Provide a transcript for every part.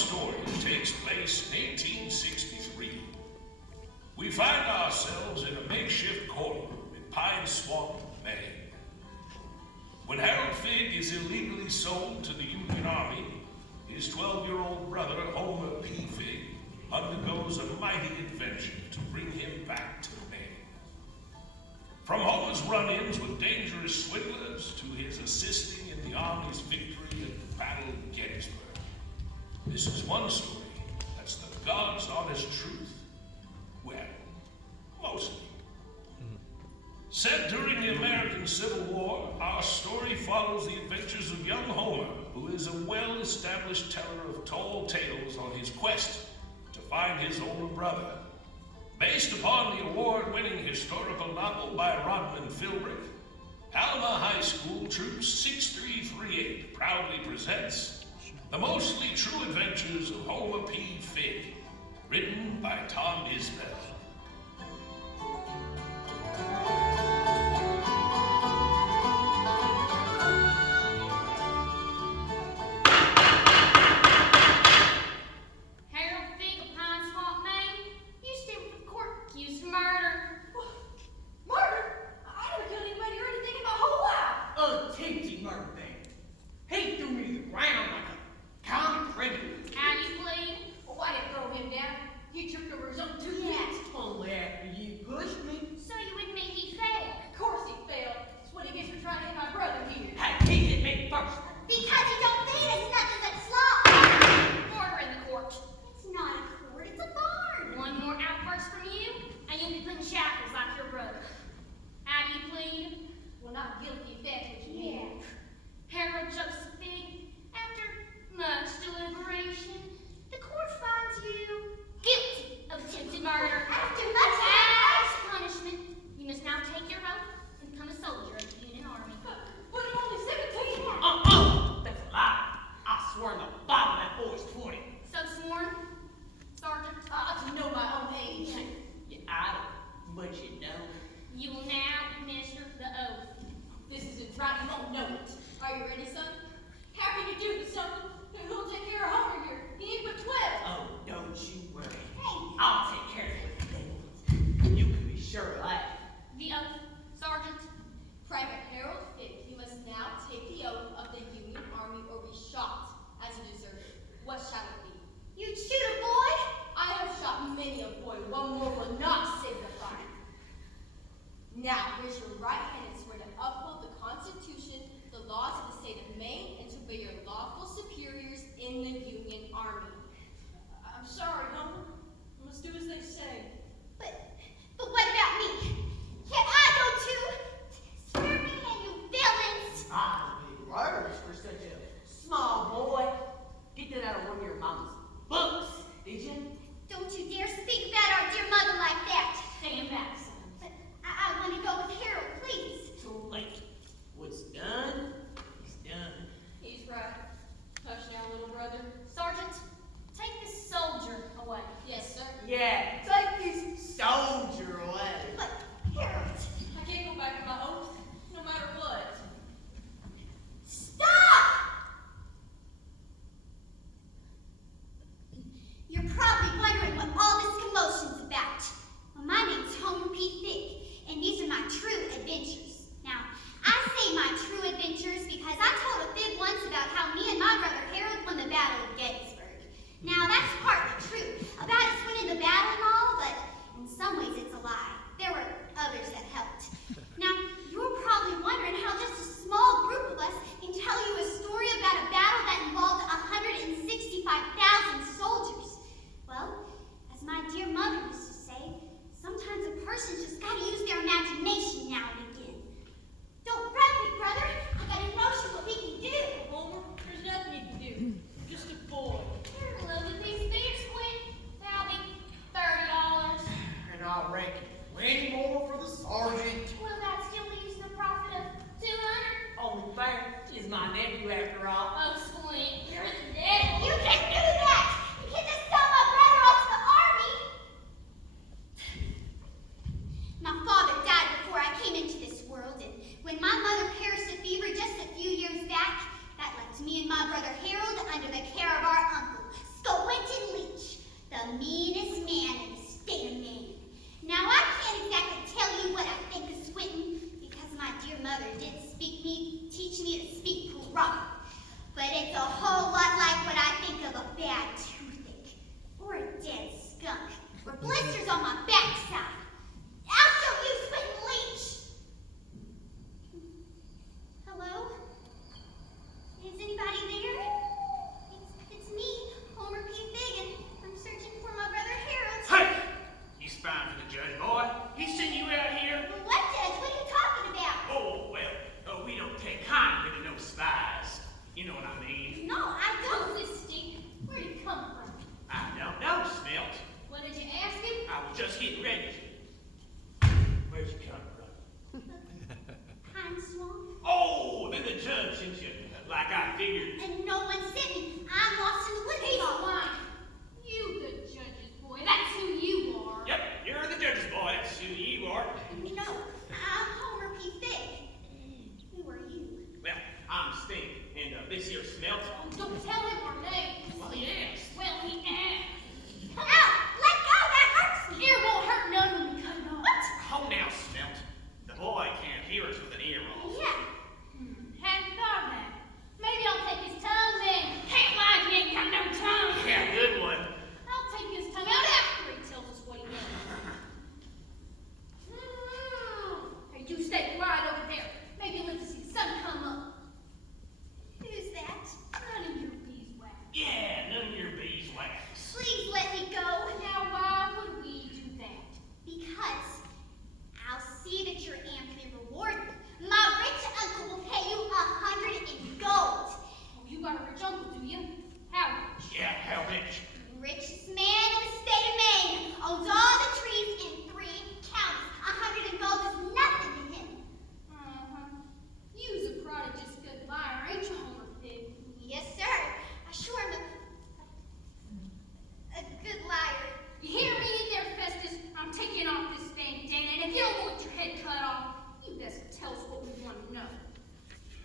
story takes place in 1863. We find ourselves in a makeshift courtroom in Pine Swamp, Maine. When Harold Figg is illegally sold to the Union Army, his 12-year-old brother, Homer P. Figg, undergoes a mighty adventure to bring him back to Maine. From Homer's run-ins with dangerous swindlers to his assisting in the Army's victory at the Battle of Gettysburg, this is one story that's the God's honest truth. Well, mostly. Set during the American Civil War, our story follows the adventures of young Homer, who is a well-established teller of tall tales on his quest to find his older brother. Based upon the award-winning historical novel by Rodman Philbrick, Alma High School Troop 6338 proudly presents The Mostly True Adventures of Homer P. Figg, written by Tom Isbell. Me and my brother Harold under the care of our uncle, like I figured. And no one sent me. I'm lost in the woods. He's lying. You the judge's boy. That's who you are. Yep, you're the judge's boy. That's who you are. No, I'm Homer P. Fig. Who are you? Well, I'm Stink, and this here Smelt. Oh, don't tell him our names. Well, he asked. Well, he asked. Ow! Let go! That hurts me! Ear won't hurt none when we cut it off. What? Oh, now, Smelt. The boy can't hear us with an ear off. Yeah. Hadn't thought of that. Maybe I'll take his tongue then. Can't lie if he ain't got no tongue. Yeah, good one. I'll take his tongue out after he tells us what he knows. Hey, you stay quiet over there. Maybe live to see the sun come up. Who's that? None of your beeswax. Yeah, none of your beeswax. Please let me go. Now, why would we do that? Because I'll see that you're amply rewarded. My rich uncle will pay you 100 in gold. Oh, you got a rich uncle, do you? How rich? Yeah, how rich? Richest man in the state of Maine. Owns all the trees in 3 counties. 100 in gold is nothing to him. You's a prodigious good liar, ain't you, Homer Pig? Yes, sir. I sure am a good liar. You hear me in there, Festus? I'm taking off this bandana, and if you don't want your head cut off, you best tell us what we want to know.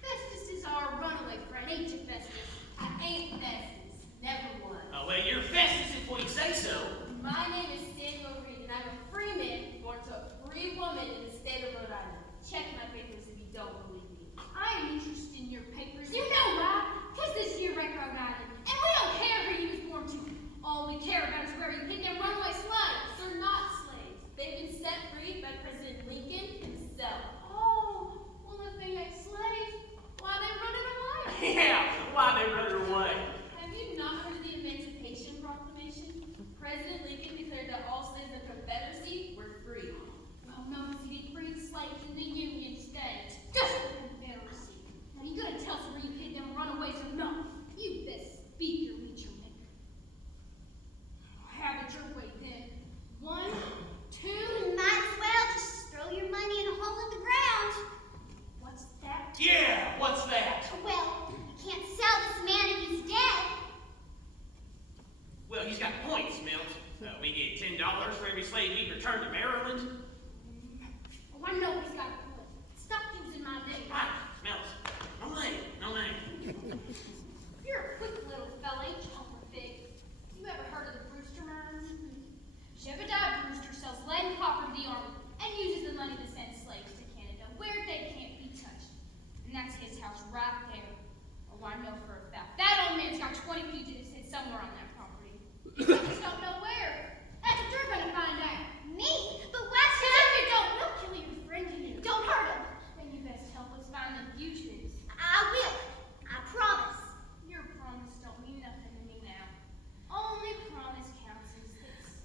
Festus is our runaway friend, ain't you, Festus? I ain't Festus. Never was. Oh, well, you're Festus if we say so. My name is Samuel Reed, and I'm a free man born to a free woman in the state of Rhode Island. Check my papers if you don't believe me. I am interested in your papers. You know why? Because this here ain't Rhode Island, and we don't care who you was born to. All we care about is where you hid them runaway slaves. They're not slaves. They've been set free by President Lincoln himself. Oh, well, if they ain't slaves, why they running away? Yeah, why they run away? Have you not heard of the Emancipation Proclamation? President Lincoln declared that all slaves in the Confederacy were free. Well, notice he didn't free the slaves in the Union States. Just the Confederacy. Now, you gonna tell us where you hid them runaways or not? You best speak your meet your maker. Have it your way then. 1, 2. You might as well just throw your money in a hole in the ground. What's that? Yeah, what's that? Well, you can't sell this man if he's dead. Well, he's got points, Milt. We get $10 for every slave we return to Maryland. Oh, I know he's got a point. Stop using my name. Ah, Milt. No name, no name. You're a quick little fella, ain't you, Homer Pig? You ever heard of the Brewster murders? Jebediah Brewster sells lead and copper to the army and uses the money to send slaves to Canada where they can't be touched. And that's his house right there. Oh, I know for a fact. That old man's got 20 fugitives hid somewhere on that property. I just don't know where. That's what you're gonna find out. Me? But why should If you don't, we'll kill your friend here. Don't hurt him. Then you best help us find them fugitives. I will. I promise. Your promise don't mean nothing to me now. Only promise counts is this.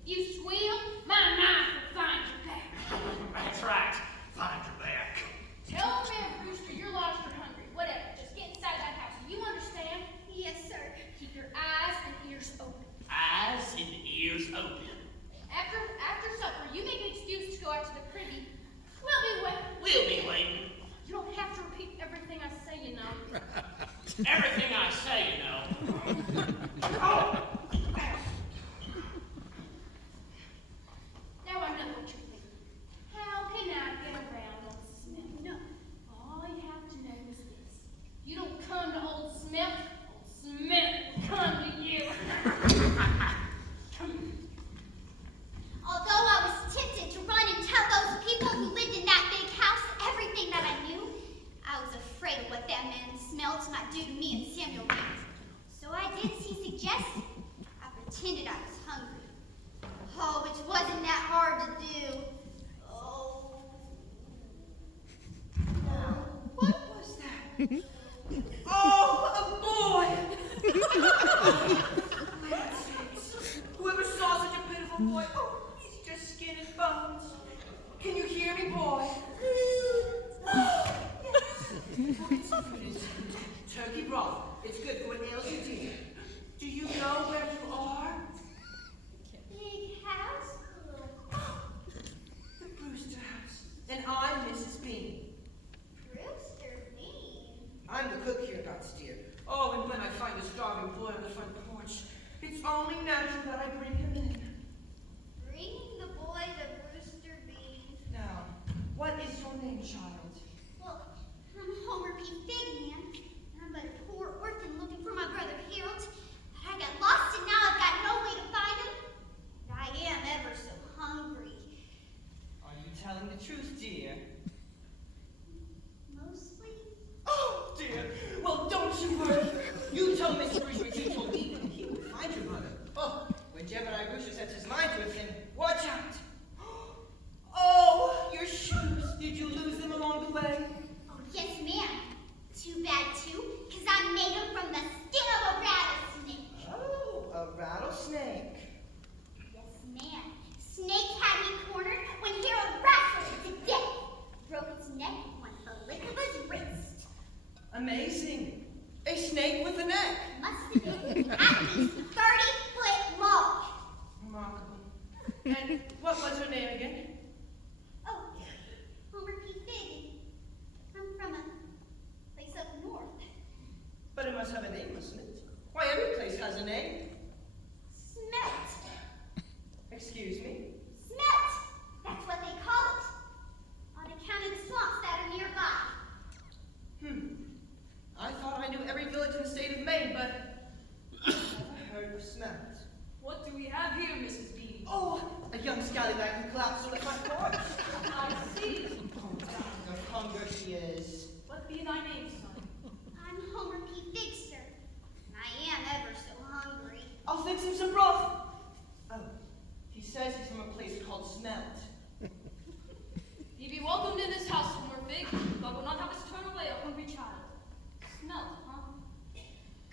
If you squeal, my knife will find your back. That's right. Find your back. Tell me, Brewster, you're lost or hungry. Whatever. Just get inside that house. You understand? Yes, sir. Keep your eyes and ears open. Eyes and ears open. After supper, you make an excuse to go out to the privy. We'll be waiting. We'll be waiting. You don't have to repeat everything I say, you know. Everything I say, you know. Oh! Now I know what you're thinking. How can I get around old Smith? No. All you have to know is this. You don't come to old Smith will come to you. Although I was tempted to run and tell those people who lived in that big house everything that I knew, I was afraid of what that man Smelt might do to me and Samuel Reed. So I did as he suggested. I pretended I was hungry. Oh, which wasn't that hard to do. Oh. What was that? Oh, a boy! Whoever saw such a pitiful boy, oh, he's just skin and bones. Can you hear me, boy? Yes. It's food. Turkey broth. It's good for what ails you, dear. Do you know where you are? Big house? The Brewster house. And I'm Mrs. Bean. Brewster Bean. I I'm the cook here, God's dear. Oh, and when I find a starving boy on the front porch, it's only natural that I bring him in. Bringing the boy to Brewster Bean. Now, what is your name, child? Well, I'm Homer P. Figman. I'm but a poor orphan looking for my brother Harold. But I got lost and now I've got no way to find him. And I am ever so hungry. Are you telling the truth, dear? Mostly. Oh, dear. Well, don't you worry. You tell Mr. Brewster what you told me, and he will find your mother. Oh, when Jebediah Brewster sets his mind to a thing, watch out. Oh, your shoes. Did you lose them along the way? Oh, yes, ma'am. Too bad, too, because I made them from the skin of a rattlesnake. Oh, a rattlesnake. Yes, ma'am. Snake had me cornered when Harold wrestled it to death. Broke its neck with the lick of his wrist. Amazing. A snake with a neck. Must have been at least 30-foot long. Remarkable. And what was her name again? Oh, Homer P. Fig. I'm from a place up north. But it must have a name, mustn't it? Why, every place has a name. Smelt. Excuse me? Smelt. That's what they call it. On account of the swamps that are nearby. I thought I knew every village in the state of Maine, but I've never heard of Smelt. What do we have here, Mrs. Bean? Oh, a young scallywag who collapsed on the front porch. I see. Oh, dying of hunger she is. What be thy name, son? I'm Homer P. Fig, sir. And I am ever so hungry. I'll fix him some broth. Oh, he says he's from a place called Smelt. Ye be welcomed in this house, Homer Fig. God will not have us turn away a hungry child. Smelt, huh?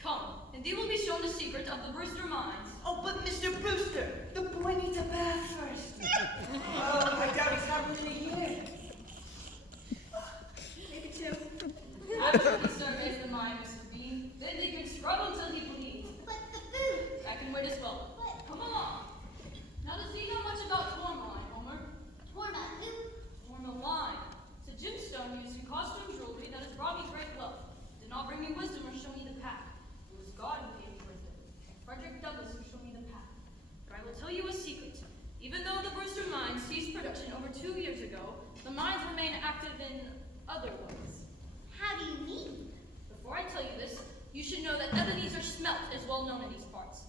Come, and thee will be shown the secret of the Brewster mines. Oh, but Mr. Brewster, the boy needs a bath first. Oh, I doubt he's not really here. Maybe two. After he surveys the mine, Mrs. Bean, then they can scrub until he bleeds. But the food. I can wait as well. But Come along. Now does thee know much about tourmaline, Homer? torn up food. Tourmaline. It's a gemstone used in costume jewelry that has brought me great wealth. Did not bring me wisdom or show me the path. It was God who gave me wisdom. Frederick Douglass who showed me the path. But I will tell you a secret. Even though the Brewster mine ceased production over 2 years ago, the mines remain active in other ways. How do you mean? Before I tell you this, you should know that Ebenezer Smelt is well known in these parts.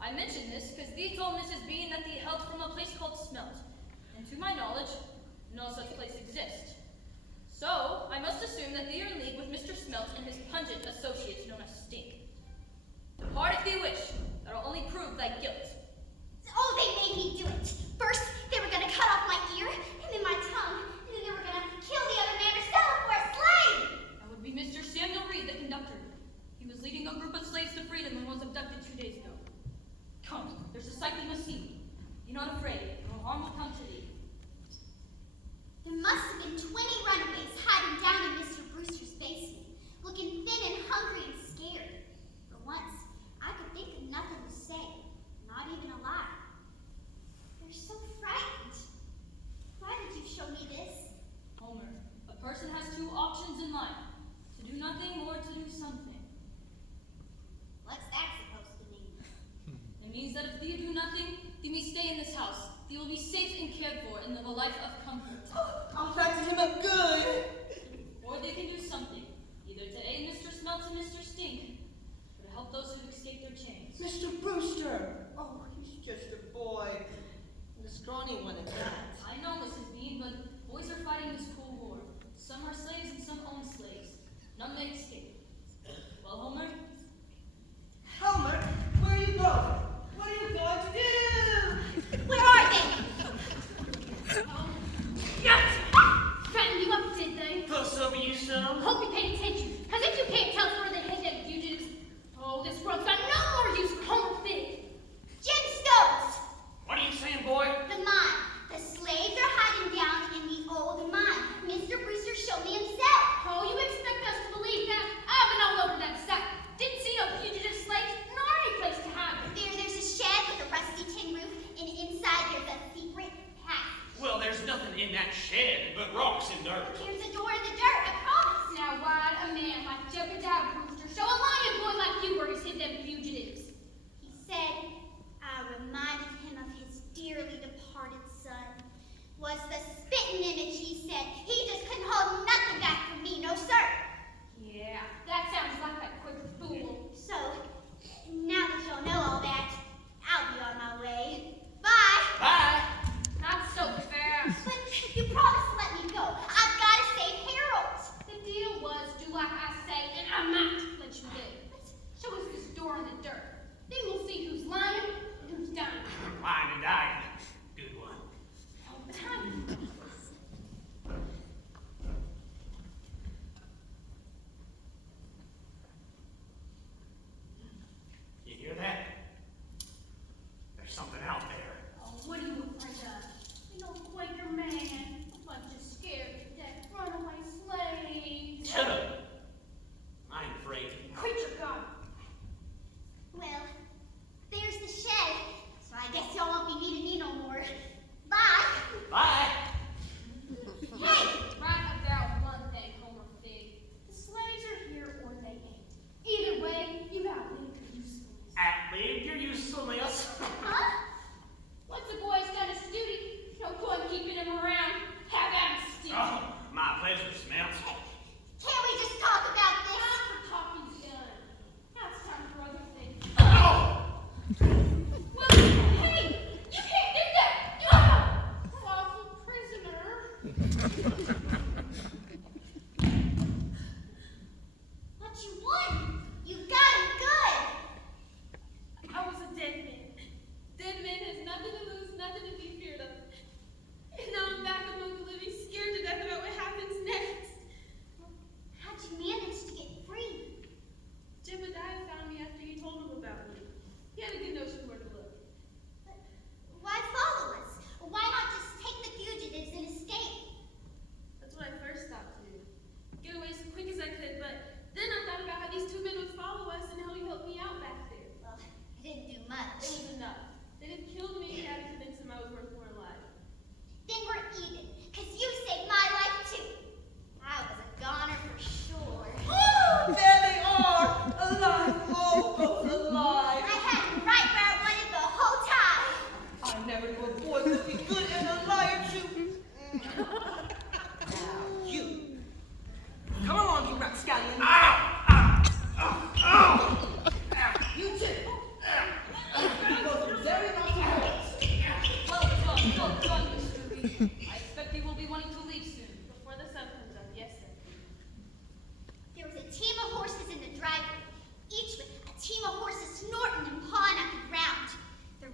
I mention this because thee told Mrs. Bean that thee hailed from a place called Smelt, and to my knowledge, no such place exists. So, I must assume that thee are in league with Mr. Smelt and his pungent associates known as Stink. Depart if thee wish, that'll only prove thy guilt. Oh, they made me do it. First, they were gonna cut off my ear, and then my tongue, and then they were gonna kill the other man or sell him for a slave. That would be Mr. Samuel Reed, the conductor. He was leading a group of slaves to freedom and was abducted 2 days ago. Come, there's a sight we must see. Be not afraid, no harm will come to thee. There must have been 20 runaways hiding down in Mr. Brewster's basement, looking thin and hungry and scared. For once, I could think of nothing to say, not even a lie. They're so frightened. Why did you show me this? Homer, a person has 2 options in life. To do nothing or to do something. What's that supposed to mean? It means that if thee do nothing, thee may stay in this house. Thee will be safe and cared for and live a life of comfort. I'll fatten him up good. Or they can do something, either to aid Mr. Smelt and Mr. Stink, or to help those who've escaped their chains. Mr. Brewster. Oh, he's just a boy. And a scrawny one at that. I know, Mrs. Bean, but boys are fighting this cruel war. Some are slaves and some own slaves. None may escape. Well, Homer? Helmer, where are you going? What are you going to do? Where are they? Oh,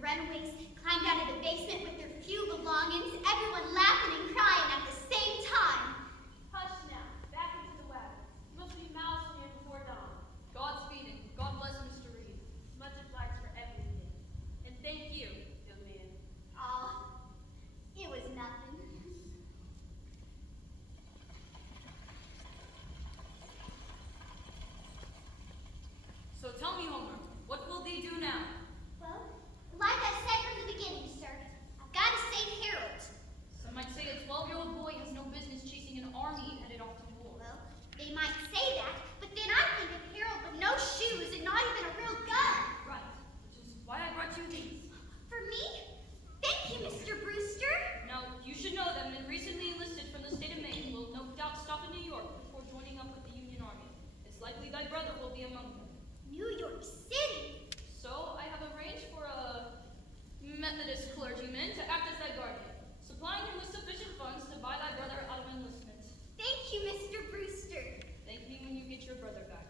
runaways climbed out of the basement with their few belongings, everyone laughing and crying at the same time. Hush now. Back into the wagon. You must be miles from here before dawn. Godspeed and God bless Mr. Reed. Much obliged for everything. And thank you, young man. Aw, it was nothing. So tell me, Homer, what will thee do now? Well, like I said from the beginning, sir, I've got to save Harold. Some might say a 12-year-old boy has no business chasing an army headed off to war. Well, they might say that, but then I think of Harold with no shoes and not even a real gun. Right, which is why I brought you these. For me? Thank you, Mr. Brewster. Now, you should know that men recently enlisted from the state of Maine will no doubt stop in New York before joining up with the Union Army. It's likely thy brother will be among them. New York City? So, I have arranged for a Methodist clergyman to act as thy guardian, supplying him with sufficient funds to buy thy brother out of enlistment. Thank you, Mr. Brewster. Thank me when you get your brother back.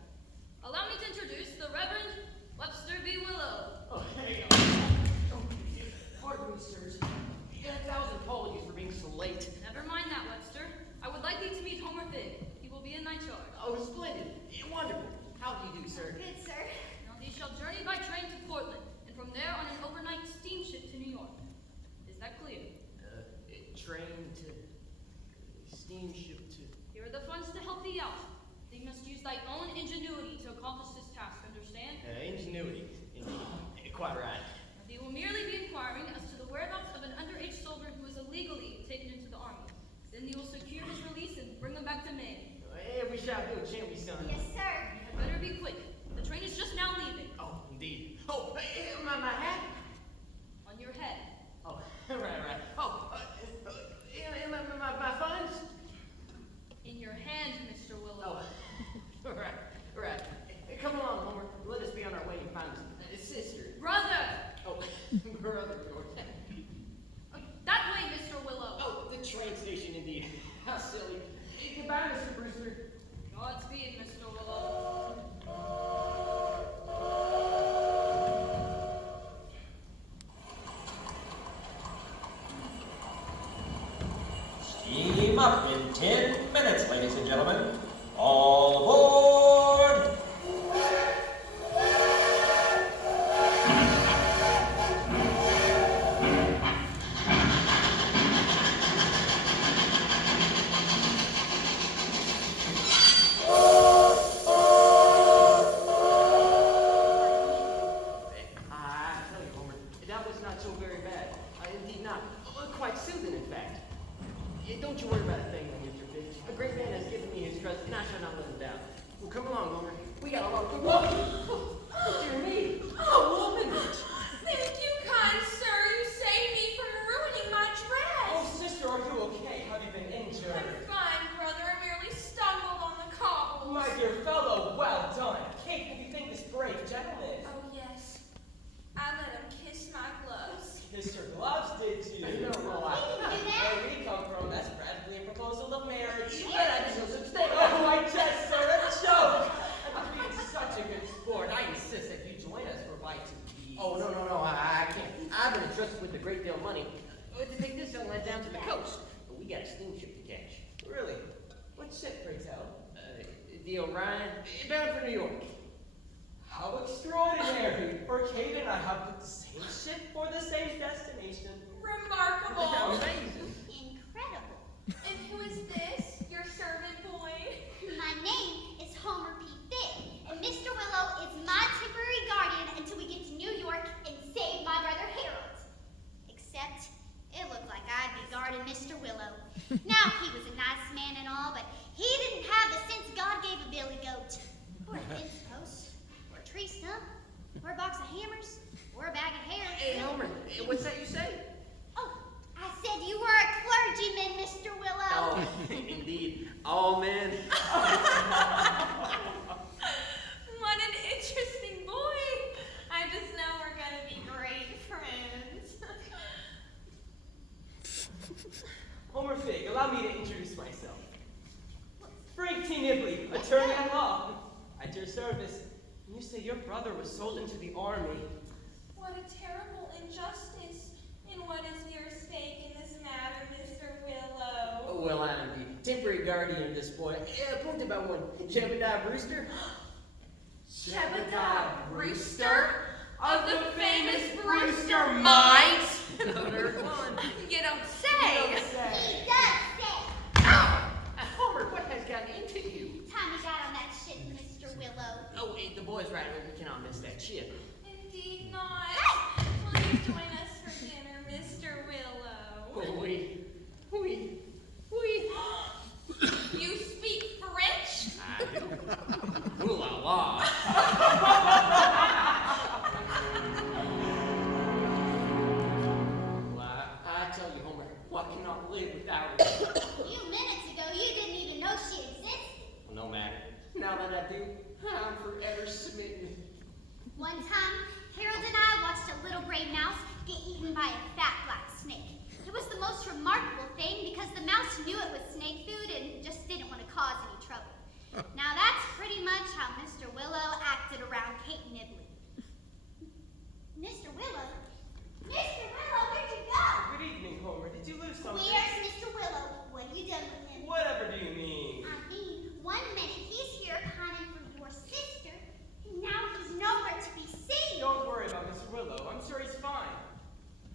Allow me to introduce the Reverend Webster B. Willow. Oh, hey, pardon me, sirs. 1,000 apologies for being so late. Never mind that, Webster. I would like thee to meet Homer Fig. He will be in thy charge. Oh, splendid. Wonderful. How do you do, sir? Good, sir. Now thee shall journey by train to Portland, and from there on an overnight steamship to New York. Is that clear? Train to... steamship to... Here are the funds to help thee out. Thee must use thy own ingenuity to accomplish this task, understand? Ingenuity. Indeed. Quite right. Now, thee will merely be inquiring as to the whereabouts of an underage soldier who is illegally taken into the army. Then thee will secure his release and bring him back to Maine. We shall do, shan't we, son? Yes, sir. You had better be quick. The train is just now leaving. Oh, indeed. Oh, my hat? On your head. Oh, right. Oh, my funds? In your hand, Mr. Willow. Oh, right. Come along, Homer. Let us be on our way and find sister. Brother! Oh, brother, yours. That way, Mr. Willow. Oh, the train station, indeed. How silly. Goodbye, Mr. Brewster. Godspeed, Mr. Willow. Steam up in 10 minutes, ladies and gentlemen. All aboard! I tell you, Homer, that was not so very bad. Indeed not. Quite soothing, in fact. Don't you worry about a thing, Mr. Fig. A great man has given me his trust, and I shall not let him down. Well, come along, Homer. We got a lot of... Whoa! Dear me! Oh, woman! Thank you, kind sir. You saved me from ruining my dress. Oh, sister, are you okay? Have you been injured? I'm fine, brother. I merely stumbled on the cobbles. My dear fellow, well done. Kate, have you thanked this brave gentleman? Oh, yes. I let him kiss my gloves. Kiss your gloves, did you? No, I... Where we come from, that's practically a proposal of marriage. You bet I did no such thing. Oh, I jest, sir, a joke. And for being such a good sport, I insist that you join us for bite to eat. Oh, no, I can't. I've been entrusted with a great deal of money to take this young lad down to the coast. But we got a steamship to catch. Really? What ship, pray tell? The Orion, bound for New York. How extraordinary. For Kate and I have booked the same ship for the same destination. Remarkable. Amazing. Incredible. And who is this? Your servant boy? My name is Homer P. Fig, and Mr. Willow is my temporary guardian until we get to New York and save my brother Harold. Except, it looked like I'd be guarding Mr. Willow. Now, he was a nice man and all, but he didn't have the sense God gave a billy goat. Or a fence post, or a tree stump, or a box of hammers, or a bag of hair. Hey, Homer, what's that you say? Oh, I said you were a clergyman, Mr. Willow. Oh, indeed. All men. What an interesting boy. I just know we're going to be great friends. Homer Fig, allow me to introduce myself. Frank T. Nibley, attorney at law. At your service. You say your brother was sold into the army. What a terrible injustice. And what is your stake in this matter, Mr. Willow? Oh, well, I'm the temporary guardian of this boy, appointed by one Jebediah Brewster. Jebediah Brewster? Of the famous Brewster Mines? Another one. You don't say. He does say. Homer, what has gotten into you? Time you got on that shit, Mr. Willow. Oh, wait, the boy's right. We cannot miss that ship. Indeed not. Will you join us for dinner, Mr. Willow? We. You speak French? I do. Ooh la la. Well, I tell you, Homer, what cannot live without it? A few minutes ago, you didn't even know she existed. Well, no matter. Now that I do, I'm forever smitten. One time, Harold and I watched a little gray mouse get eaten by a fat black snake. It was the most remarkable thing because the mouse knew it was snake food and just didn't want to cause any trouble. Now that's pretty much how Mr. Willow acted around Kate Nibley. Mr. Willow? Mr. Willow, where'd you go? Good evening, Homer. Did you lose something? Where's Mr. Willow? What have you done with him? Whatever do you mean? I mean, 1 minute he's here pining for your sister, and now he's nowhere to be seen. Don't worry about Mr. Willow. I'm sure he's fine.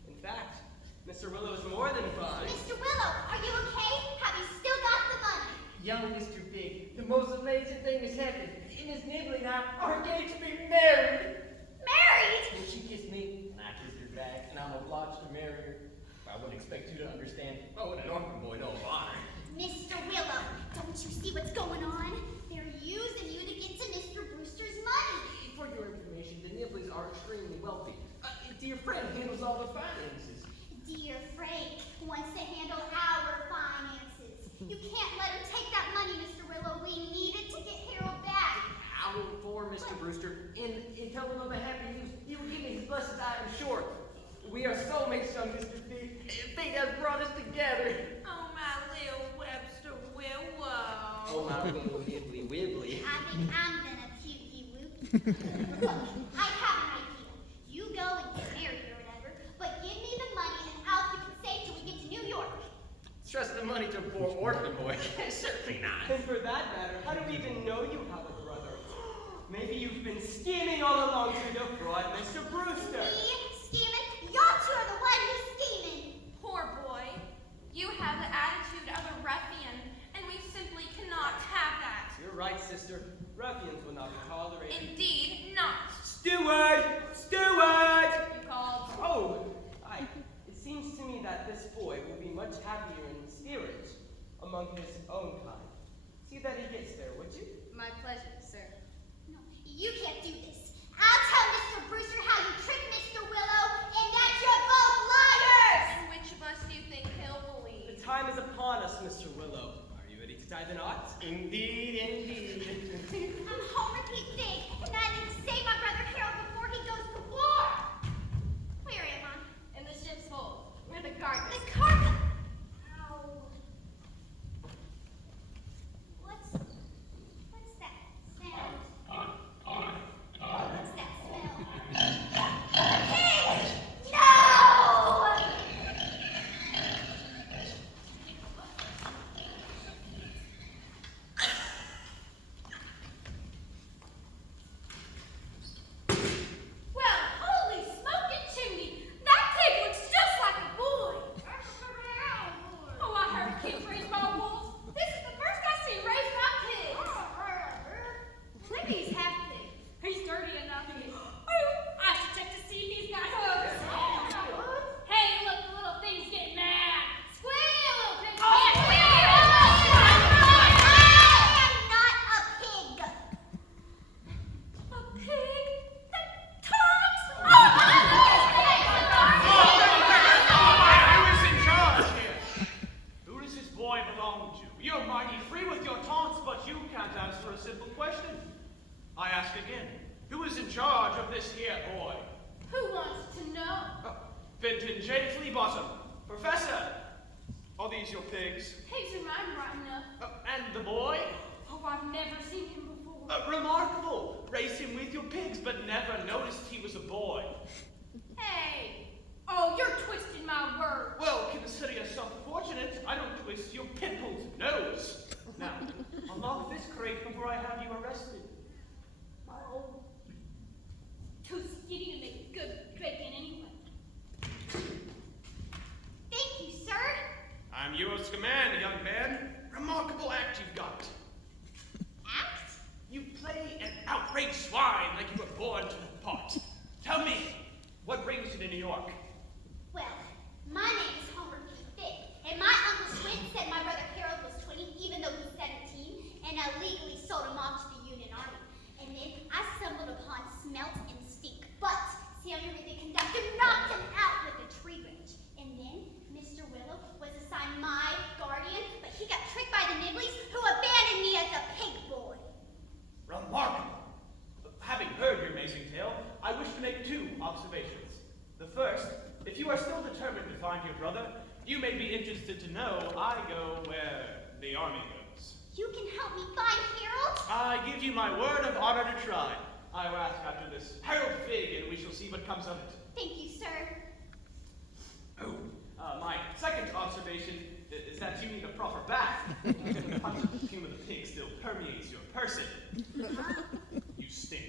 In fact, Mr. Willow is more than fine. Mr. Willow, are you okay? Have you still got the money? Young Mr. Big, the most amazing thing has happened. Miss Nibley and I are engaged to be married. Married? And she kissed me, and I kissed her back, and I'm obliged to marry her. I wouldn't expect you to understand. Oh, an orphan boy, no honor. Mr. Willow, don't you see what's going on? They're using you to get to Mr. Brewster's money. For your information, the Nibleys are extremely wealthy. Dear friend handles all the finances. Dear Frank wants to handle our finances. You can't let him take that money, Mr. Willow. We need it to get Harold back. I will inform Mr. Brewster and tell him of the happy news. He will give me his blessed I am sure. We are soulmates, young Mr. Big. Fate has brought us together. Oh, my little Webster Willow. Oh, my little wibbly wibbly. I think I'm gonna puke-y-whoop. Look, I have an idea. You go and get married or whatever, but give me the money and I'll keep it safe till we get to New York. Trust the money to a poor orphan boy. Certainly not. And for that matter, how do we even know you have a brother? Maybe you've been scheming all along to defraud Mr. Brewster. Me scheming? Y'all two are the one who's scheming. Poor boy. You have the attitude of a ruffian, and we simply cannot have that. You're right, sister. Ruffians will not be tolerated. Indeed not. Steward! Steward! You called. Oh, it seems to me that this boy will be much happier in spirit among his own kind. See that he gets there, would you? My pleasure, sir. No, you can't do this. I'll tell Mr. Brewster how you tricked Mr. Willow and that you're both liars! And which of us do you think he'll believe? The time is upon us, Mr. Willow. Are you ready to tie the knot? Indeed, indeed. I'm Homer P. Big, and I need to save my brother Harold before he goes to war. Where am I? In the ship's hold. We're the guardians. The cargo. Ow. What's that sound? What's that smell? Hey! No! Well, holy smoking chimney! That pig looks just like a boy! Oh, I heard a kid raised by wolves. This is the first I see raised by pigs. Maybe he's half pig. He's dirty enough. I should check to see if he's got hooves. Hey, look, the little thing's getting mad. Squeal, little pig. I am not a pig. A pig that Who is in charge here? Who does this boy belong to? You're mighty free with your taunts, but you can't answer a simple question. I ask again, who is in charge of this here boy? Who wants to know? Fenton J. Fleabottom. Professor, are these your pigs? Pigs are mine right enough. And the boy? Oh, I've never seen him before. Remarkable. Raised him with your pigs, but never noticed he was a boy. Hey! Oh, you're twisting my words. Well, consider yourself fortunate. I don't twist your pimples nose. Now, unlock this crate before I have you arrested. Oh. Too skinny to make good bacon anyway. Thank you, sir. I'm yours to command, young man. Remarkable act you've got. Act? You play an outraged swine like you were born to the part. Tell me, what brings you to New York? Well, my name is Homer P. Fick, and my Uncle Squint said my brother Harold was 20, even though he's 17, and illegally sold him off to the Union Army. And then I stumbled upon Smelt and Stink, but Samuel Reed, the conductor, knocked him out with a tree branch. And then Mr. Willow was assigned my guardian, but he got tricked by the Nibblies, who abandoned me as a pig boy. Remarkable. Having heard your amazing tale, I wish to make 2 observations. The first, if you are still determined to find your brother, you may be interested to know I go where the army goes. You can help me find Harold? I give you my word of honor to try. I will ask after this Harold Fig, and we shall see what comes of it. Thank you, sir. Oh, my second observation is that you need a proper bath. The punch of the skin of the pig still permeates your person. You stink.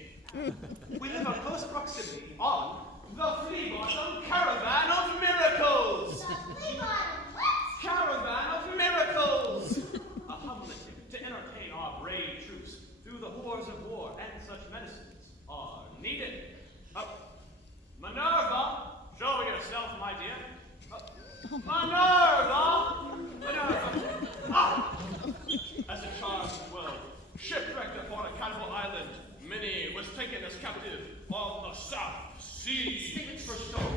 We live in close proximity on the Flea Bottom Caravan of Miracles! The flea bottom, what? Caravan of Miracles! A humble attempt to entertain our brave troops through the horrors of war, and such medicines are needed. Minerva, show yourself, my dear. Minerva! Minerva! Ah! As a child of 12, shipwrecked upon a cannibal island, Minnie was taken as captive on the South Sea. Stevens for sure.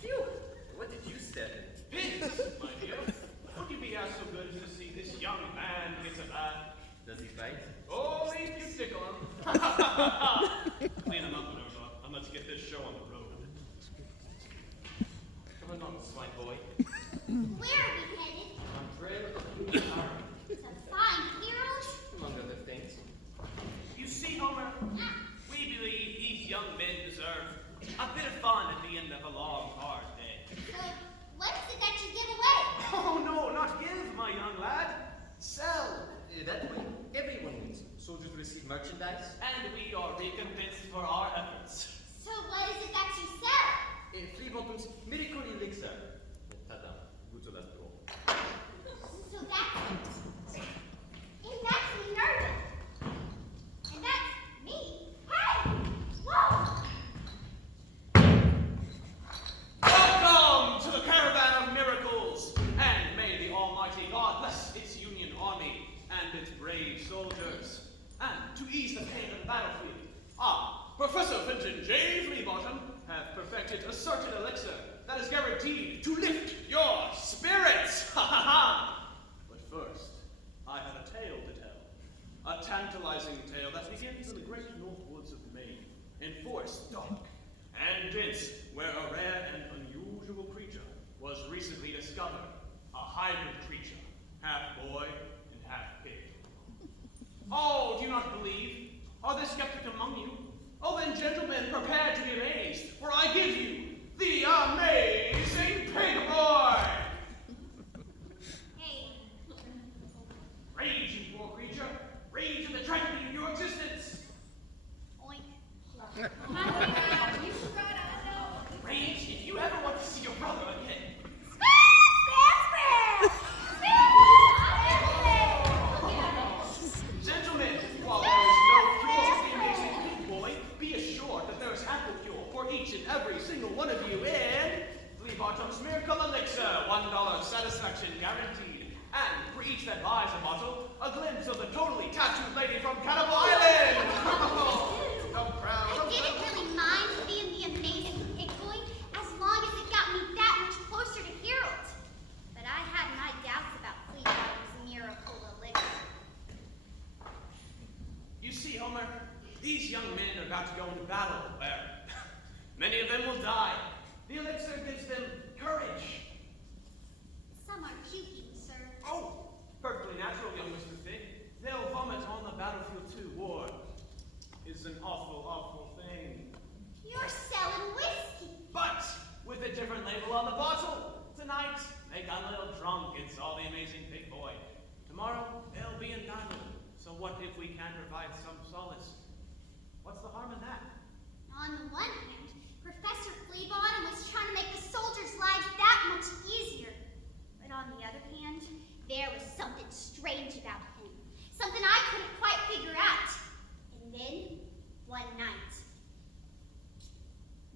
Phew! What did you step in? Pigs, my dear. Would you be as so good as to see this young man get a bath? Does he fight? Oh, if you tickle him. Clean him up, Minerva, and let's get this show on the road. Come along, swine boy. Where are we headed? On trail of the army, To find Harold? among other things. You see, Homer, we believe these young men deserve a bit of fun at the end of a long, hard day. So, what is it that you give away? Oh, no, not give, my young lad. Sell. That way, everyone wins. Soldiers receive merchandise. And we are recompensed for our efforts. So, what is it that you sell? Flea Bottom's miracle elixir. Tada, good to last all. So that's it. And that's Minerva. And that's me. Hey! Whoa! Welcome to the Caravan of Miracles, and may the Almighty God bless its Union Army and its brave soldiers. And to ease the pain of the battlefield, Professor Fenton J. Fleabottom have perfected a certain elixir that is guaranteed to lift your spirits. Ha ha ha! But first, I have a tale to tell. A tantalizing tale that begins in the great north woods of Maine, in forests dark and dense, where a rare and unusual creature was recently discovered. A hybrid creature, half boy and half pig. Oh, do you not believe? Are there skeptics among you? Oh, then, gentlemen, prepare to be amazed, for I give you the amazing pig boy! Hey. Rage, you poor creature! Rage in the tragedy of your existence! Oink. Rage if you ever want to see your brother again. Gentlemen, while there is no cure for the amazing pig boy, be assured that there is ample cure for each and every single one of you in Fleabottom's Miracle Elixir, $1 satisfaction guaranteed. And for each that buys a bottle, a glimpse of the totally tattooed lady from Cannibal Island! So proud. I didn't really mind being the amazing pig boy as long as it got me that much closer to Harold. But I had my doubts about Fleabottom's miracle elixir. You see, Homer, these young men are about to go into battle where many of them will die. The elixir gives them courage. Some are puking, sir. Oh, perfectly natural, young Mr. Fig. They'll vomit on the battlefield too. War is an awful, awful thing. You're selling whiskey. some solace. What's the harm in that? On the one hand, Professor Fleabottom was trying to make the soldiers' lives that much easier. But on the other hand, there was something strange about him. Something I couldn't quite figure out. And then, one night.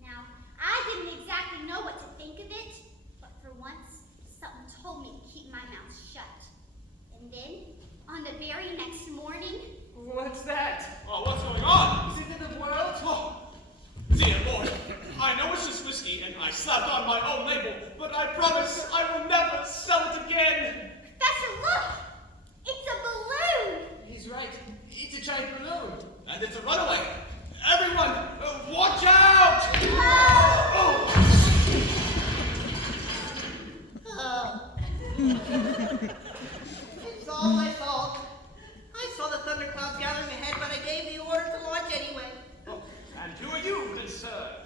Now, I didn't exactly know what to think of it, but for once, something told me to keep my mouth shut. And then, on the very next morning... What's that? Oh, what's going on? Is it in the world? Oh, dear boy, I know it's just whiskey and I slapped on my own label, but I promise I will never sell it again. Professor, look! It's a balloon! He's right. It's a giant balloon. And it's a runaway. Everyone, watch out! Oh! It's all my fault. I saw the thunderclouds gathering ahead, but I gave the order to launch anyway. Oh, and who are you, good sir?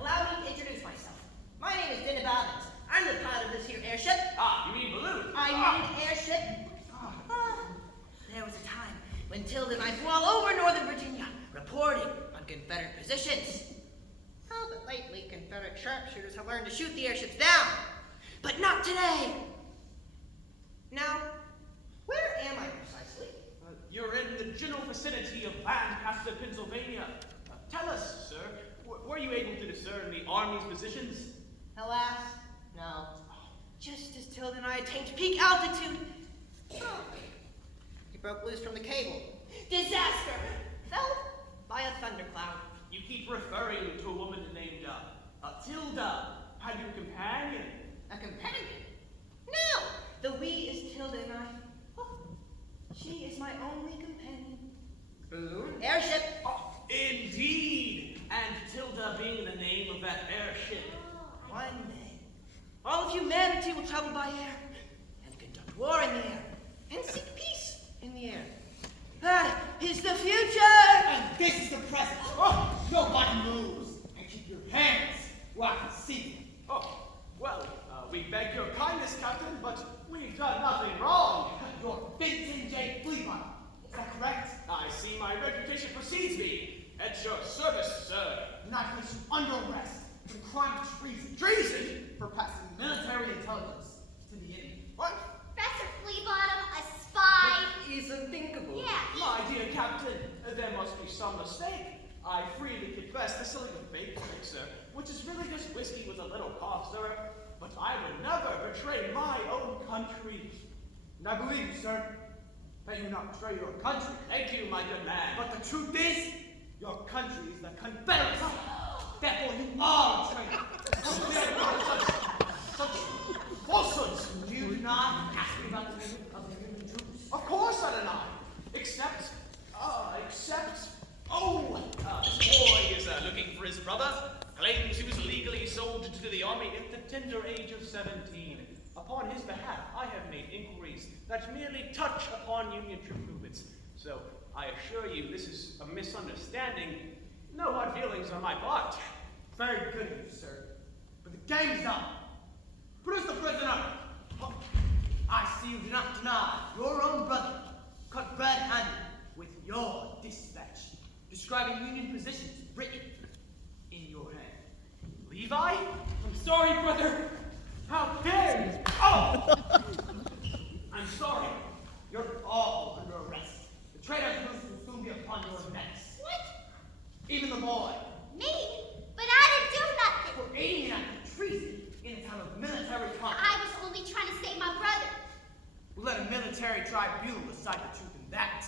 Allow me to introduce myself. My name is Dinah Bobbins. I'm the pilot of this here airship. Ah, you mean balloon? I mean airship. There was a time when Tilda and I flew all over Northern Virginia, reporting on Confederate positions. Oh, but lately, Confederate sharpshooters have learned to shoot the airships down. But not today. Now, where am I precisely? You're in the general vicinity of Lancaster, Pennsylvania. Tell us, sir, were you able to discern the Army's positions? Alas, no. Just as Tilda and I attained peak altitude, he broke loose from the cable. Disaster! Fell by a thundercloud. You keep referring to a woman named Tilda. Had you a companion? A companion? No! The we is Tilda and I. Oh, she is my only companion. Balloon? Airship! Oh, indeed! And Tilda being the name of that airship. One day, all of humanity will travel by air and conduct war in the air and seek peace in the air. That is the future! And this is the present. Oh, nobody moves. And keep your hands where I can see them. Oh, well, we beg your kindness, Captain, but we've done nothing wrong. You're Vincent J. Fleabottom. Is that correct? I see my reputation precedes me. At your service, sir. And I place you under arrest for the crime of treason. Treason? For passing military intelligence to the enemy. What? Professor Fleabottom, a spy. Is unthinkable. Yeah, My dear Captain, there must be some mistake. I freely confess this is like a fake drink, sir, which is really just whiskey with a little cough syrup. But I would never betray my own country. And I believe you, sir, that you will not betray your country. Thank you, my good man. But the truth is, your country is the Confederacy. Therefore, you are a traitor. Such falsehoods. You do not ask me about the name of the Union troops. Of course I deny. Except, this boy is looking for his brother. Claims he was legally sold into the army at the tender age of 17. Upon his behalf, I have made inquiries that merely touch upon Union troop movements. So, I assure you, this is a misunderstanding. No hard feelings on my part. Very good of you, sir. But the game's up. Produce the prisoner. I see you do not deny your own brother cut red-handed with your dispatch, describing Union positions written in your hand. Levi? I'm sorry, brother. How dare you? Oh! I'm sorry. You're all under arrest. The traitor's noose will soon be upon your necks. What? Even the boy. Me? But I didn't do nothing. For aiding an act of treason in a time of military conflict. I was only trying to save my brother. We'll let a military tribunal decide the truth in that.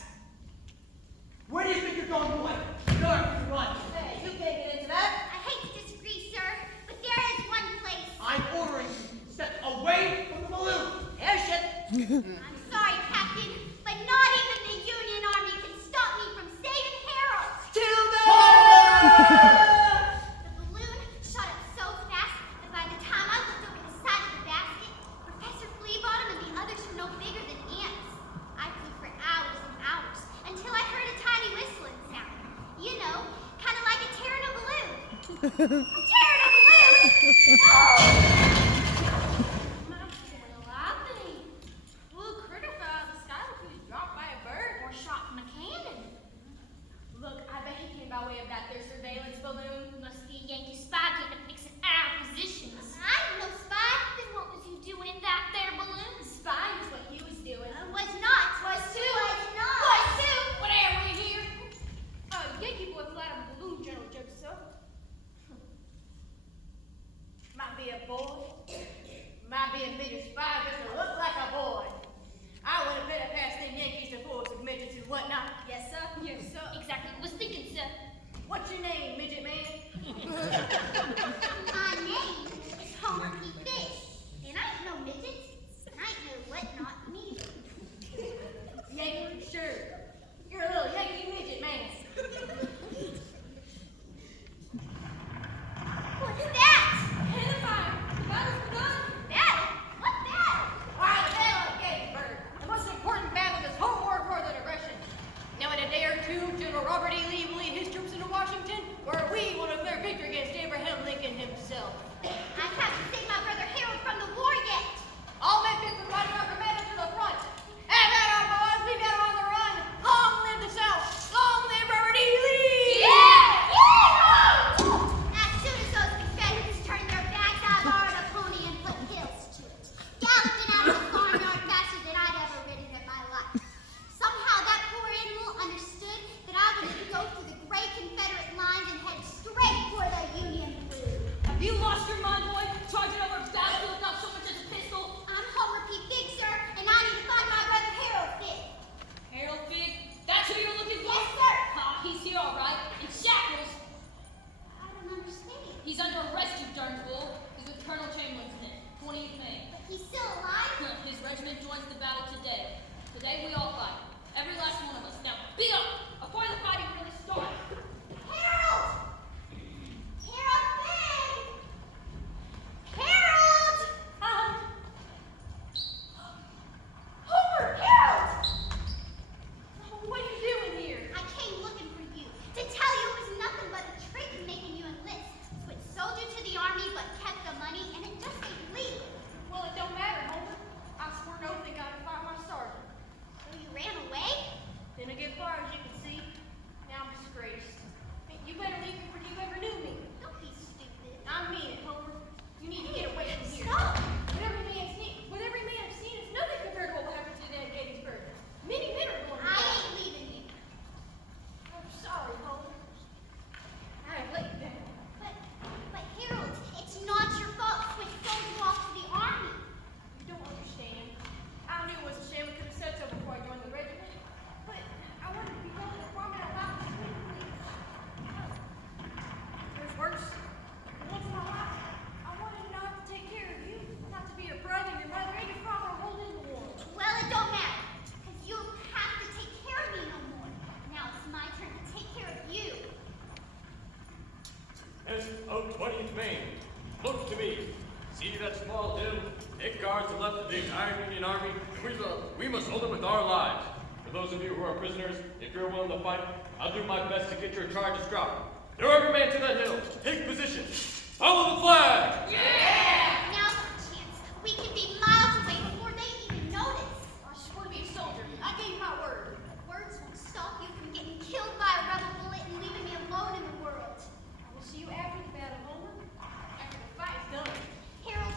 Where do you think you're going, boy? Run. Hey, you can't get into that. I hate to disagree, sir, but there is one place. I'm ordering you to step away from the balloon. Airship. I'm sorry, Captain, but not even the Union Army can stop me from saving Harold. Tilda! The balloon shot up so fast that by the time I looked over the side of the basket, Professor Fleabottom and the others were no bigger than ants. I flew for hours and hours until I heard a tiny whistling sound. You know, kind of like a tearing a balloon. A tearing a balloon! Well, I think. Little critter fell out of the sky like he was dropped by a bird or shot from a cannon. to General Robert E. Lee will lead his troops into Washington, where we will declare victory against Abraham Lincoln himself. I haven't seen my brother Harold from the war yet. All men fit for riding our commander to the front. And that our boys, we got on the run. Long live the South. Long live Robert E. Lee. As soon as those Confederates turned their backs, I borrowed a pony and put hills to it. Galloping out of the farmyard faster than I'd ever ridden in my life. Somehow that poor animal understood that I was to go through the great Confederate lines and head straight for the Union blue. Have you lost your mind, boy? Charging over a battlefield without so much as a pistol? I'm Homer P. Big, sir, and I need to find my brother Harold Fig. Harold Fig? That's who you're looking for? Yes, sir. Ah, he's here all right. In shackles. I don't understand. He's under arrest, you darn fool. He's with Colonel Chamberlain's men, 20th Maine. But he's still alive? His regiment joins the battle today. Today we all fight. Every last one of us. Now, beat up! Before the fighting really starts. Harold! Harold Fig! Harold! Homer, Harold! What are you doing here? I came looking for you to tell you it was nothing but a trick making you enlist. Switched soldier to the army, but kept the money, and it just ain't legal. Well, it don't matter, Homer. I swore no thing I could find my sergeant. So you ran away? Didn't get far, as you can see. Now I'm disgraced. Hey, you better leave before you ever knew me. Don't be stupid. I mean it, Homer. You need to get away from here. Stop! What every man has seen is nothing compared to what will happen today at Gettysburg. Many men are going to I die. ain't leaving you. I'm sorry, Homer. I have let you down. But Harold, it's not your fault. Switch soldier off to the army. You don't understand. I knew it was a shame. I could have said so before I joined the regiment. But I wanted to be going to the farm out loud to the police. There's worse. Once in my life, I wanted to not have to take care of you, not to be your brother, your mother, and your father holding the war. Well, it don't matter. Because you don't have to take care of me no more. Now it's my turn to take care of you. As of 20th Maine, look to me. See that small hill? It guards the left of the entire Union Army, and we must hold it with our lives. For those of you who are prisoners, if you're willing to fight, I'll do my best to get your charges dropped. Throw every man to that hill. Take position. Follow the flag! Now's our chance. We can be miles away before they even notice. I swore to be a soldier. I gave my word. Words won't stop you from getting killed by a rebel bullet and leaving me alone in the world. I will see you after the battle, Homer. After the fight is done. Harold,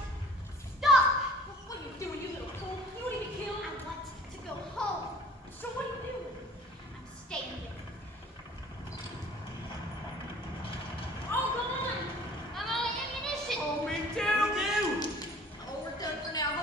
stop! What are you doing, you little fool? You want to be killed? I want to go home. So what are you doing? I'm staying here. Oh, come on! I'm out of ammunition. Oh, me too! Oh, we're done for now,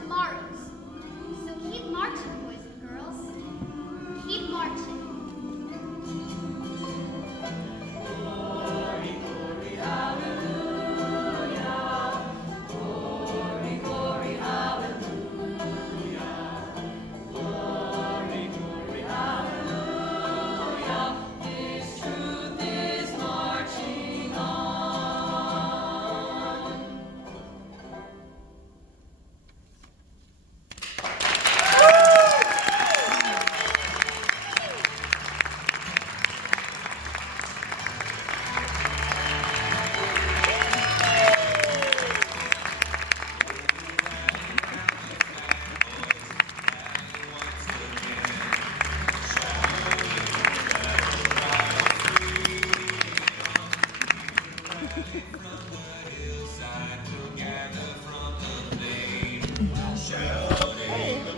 tomorrows. So keep marching, boys and girls. Keep marching. Glory, glory, hallelujah. Glory, glory, hallelujah. Glory, glory, hallelujah. This truth is marching on.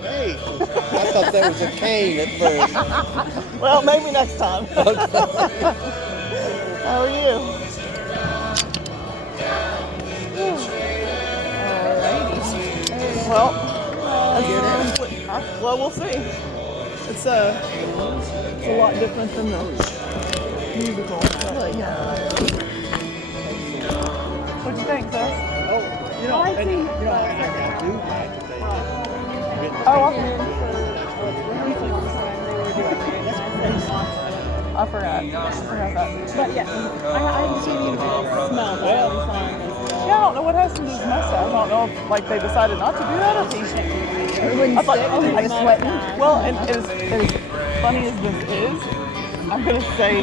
Hey, I thought that was a cane at first. Well, maybe next time. How are you? Alrighty. Well, we'll see. It's a lot different than the musical. But, yeah. What'd you think, Seth? Oh, you know, I and, see. you know, and I got to right today. Oh, okay. I forgot that. But yeah, I haven't seen you smell that. Yeah, I don't know what has to do with his mustache. I don't know if like they decided not to do that or if I thought, like sweating. Well, and as funny as this is, I'm gonna say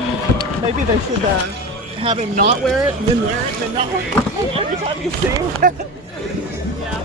maybe they should have him not wear it and then wear it and then not wear it every time you see him. Yeah.